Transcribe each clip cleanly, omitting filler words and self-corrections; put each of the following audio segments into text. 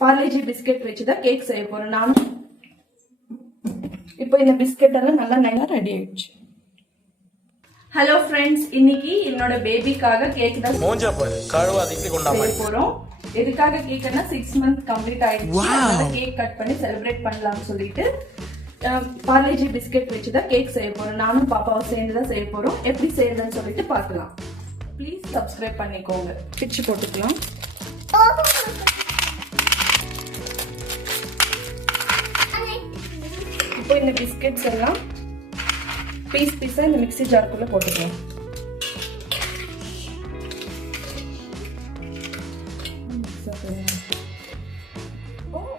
Parle-G biscuit வச்சு தான் cake செய்ய போறேன் நான். இப்போ இந்த பிஸ்கெட் எல்லாம் நல்லா நல்லா ரெடி ஆயிடுச்சு. ஹலோ ஃப்ரெண்ட்ஸ், இன்னைக்கு என்னோட பேபிக்காக கேக் தான் செய்ய போறோம். எதுக்காக கேக்னா 6 months கம்ப்ளீட் ஆயிடுச்சு. அதனால கேக் கட் பண்ணி செலிப்ரேட் பண்ணலாம்னு சொல்லிட்டு பார்லேஜி பிஸ்கெட் வச்சு தான் கேக் செய்ய போறோம். நானும் பாப்பாவும் சேர்ந்து தான் செய்ய போறோம். எப்படி செய்யறதுன்னு சொல்லிட்டு பார்க்கலாம். ப்ளீஸ் சப்ஸ்கிரைப் பண்ணிக்கோங்க. பிச்சு போட்டுக்கலாம். இப்போ இந்த பிஸ்கெட்ஸ் எல்லாம் பீஸ் பீஸா இந்த மிக்ஸி ஜார்க்குள்ள போட்டுக்கலாம்.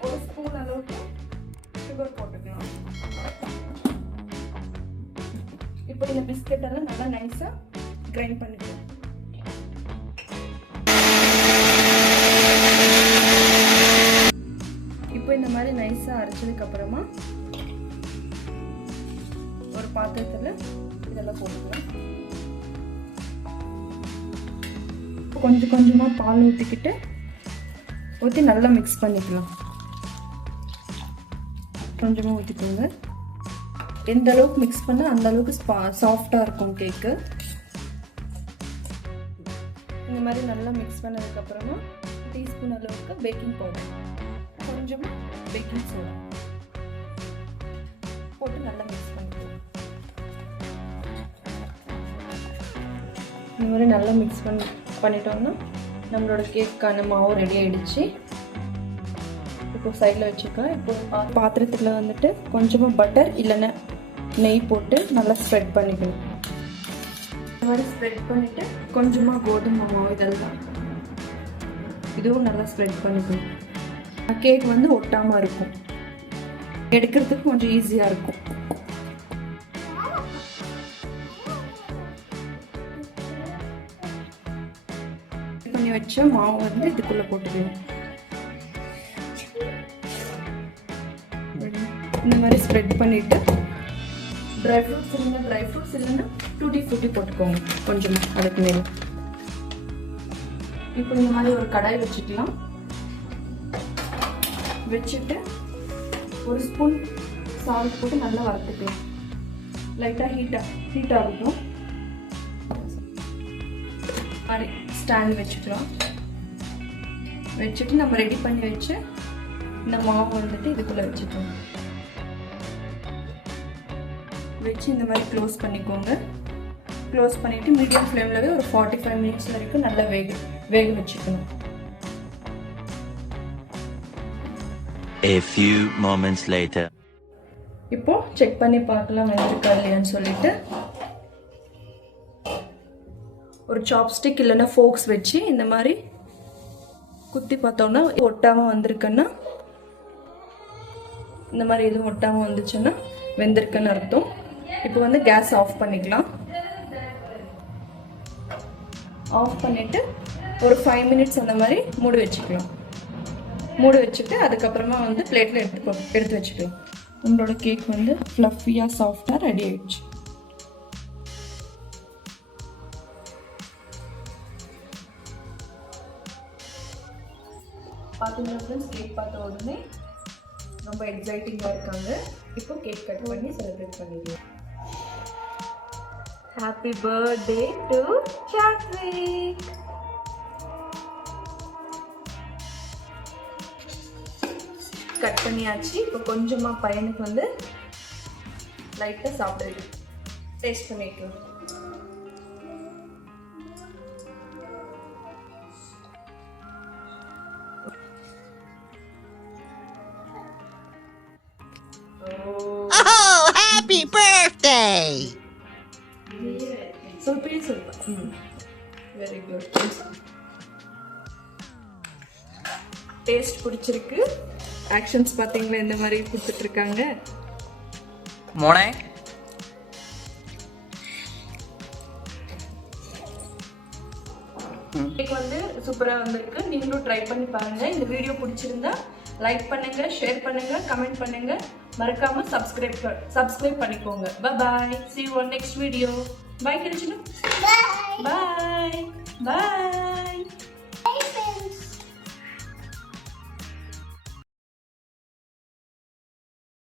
ஒரு ஸ்பூன் அளவுக்கு சுகர் போட்டுக்கலாம். இப்போ இந்த பிஸ்கெட் எல்லாம் நல்லா நைஸா கிரைண்ட் பண்ணிக்கலாம். இப்போ இந்த மாதிரி நைஸா அரைச்சதுக்கு அப்புறமா ஒரு பாத்திரத்துல இதெல்லாம் போட்டுக்கலாம். கொஞ்சம் கொஞ்சமா பால் ஊற்றி நல்லா மிக்ஸ் பண்ணிக்கலாம். கொஞ்சமா ஊற்றிக்கோங்க. எந்த அளவுக்கு மிக்ஸ் பண்ண அந்த அளவுக்கு சாஃப்டா இருக்கும் கேக்கு. இந்த மாதிரி நல்லா மிக்ஸ் பண்ணதுக்கு அப்புறமா டீஸ்பூன் அளவுக்கு பேக்கிங் பவுடர், கொஞ்சமா பேக்கிங் சோடா போட்டு நல்லா மிக்ஸ் பண்ணிக்கலாம். இந்த மாதிரி நல்லா மிக்ஸ் பண்ணிட்டோம்னா நம்மளோட கேக்கான மாவு ரெடி ஆயிடுச்சு. இப்போ சைடில் வச்சுக்கலாம். இப்போ பாத்திரத்தில் வந்துட்டு கொஞ்சமாக பட்டர் இல்லைன்னா நெய் போட்டு நல்லா ஸ்ப்ரெட் பண்ணிக்கணும். இந்த மாதிரி ஸ்ப்ரெட் பண்ணிவிட்டு கொஞ்சமாக கோதுமை மாவு இதெல்லாம் இதுவும் நல்லா ஸ்ப்ரெட் பண்ணிக்கணும். கேக் வந்து ஒட்டாமல் இருக்கும். எடுக்கிறதுக்கு கொஞ்சம் ஈஸியாக இருக்கும். பண்ணி வச்ச மாவு வந்து இதுக்குள்ளே போட்டுக்கணும். இந்த மாதிரி ஸ்ப்ரெட் பண்ணிவிட்டு ட்ரை ஃப்ரூட்ஸ் இல்லைன்னா டூட்டி ஃப்ரூட்டி போட்டுக்கோங்க கொஞ்சமாக அதுக்கு மேலே. இப்போ இந்த மாதிரி ஒரு கடாய் வச்சுக்கலாம். வச்சுட்டு ஒரு ஸ்பூன் சால்ட் போட்டு நல்லா வறுத்துக்கலாம். லைட்டாக ஹீட் ஆகட்டும். மாதிரி ஸ்டாண்ட் வச்சுக்கலாம். வச்சுட்டு நம்ம ரெடி பண்ணி வச்சு இந்த மாவு வந்துட்டு இதுக்குள்ளே வச்சுக்கலாம். வச்சு இந்த மாதிரி க்ளோஸ் பண்ணிக்கோங்க. க்ளோஸ் பண்ணிவிட்டு மீடியம் ஃப்ளேம்லவே ஒரு 45 minutes வரைக்கும் நல்லா வேக வச்சுக்கணும். A few moments later. இப்போ செக் பண்ணி பார்க்கலாம் வெந்திருக்கா இல்லையான்னு சொல்லிட்டு ஒரு சாப்ஸ்டிக் இல்லைன்னா ஃபோக்ஸ் வச்சு இந்த மாதிரி குத்தி பார்த்தோம்னா ஒட்டாமல் வந்திருக்குன்னா, இந்த மாதிரி எதுவும் ஒட்டாமல் வந்துச்சுன்னா வெந்திருக்குன்னு அர்த்தம். இப்போ வந்து கேஸ் ஆஃப் பண்ணிக்கலாம். ஆஃப் பண்ணிவிட்டு ஒரு 5 minutes அந்த மாதிரி மூடி வச்சுக்கலாம். மூடி வச்சுட்டு அதுக்கப்புறமா வந்து பிளேட்டில் எடுத்து வச்சுக்கலாம். உங்களோட கேக் வந்து ஃப்ளஃபியாக சாஃப்டாக ரெடி ஆயிடுச்சு. பார்த்தீங்கன்னா ஃப்ரெண்ட்ஸ், கேக் பார்த்த உடனே ரொம்ப எக்ஸைட்டிங்காக இருக்காங்க. இப்போ கேக் கட் பண்ணி செலிப்ரேட் பண்ணிடுவோம். Happy birthday to Satwik. Cut பண்ணியாச்சு. இப்போ கொஞ்சமாக பையனுக்கு வந்து லைட்டாக சாப்பிடுது டேஸ்ட் பண்ணிக்கலாம். Oh, happy birthday! Super. Very good. Taste பிடிச்சிருக்கு. ஆக்ஷன்ஸ் பார்த்தீங்களா இந்த மாதிரி கொடுத்துட்டு இருக்காங்க. மோனே கேக் வந்து சூப்பராக வந்திருக்கு. நீங்களும் ட்ரை பண்ணி பாருங்க. இந்த வீடியோ பிடிச்சிருந்தா லைக் பண்ணுங்க, ஷேர் பண்ணுங்க, கமெண்ட் பண்ணுங்க. மறக்காம சப்ஸ்கிரைப் பண்ணிக்கோங்க. Bye. See you on next video. Bye Krishna. Bye.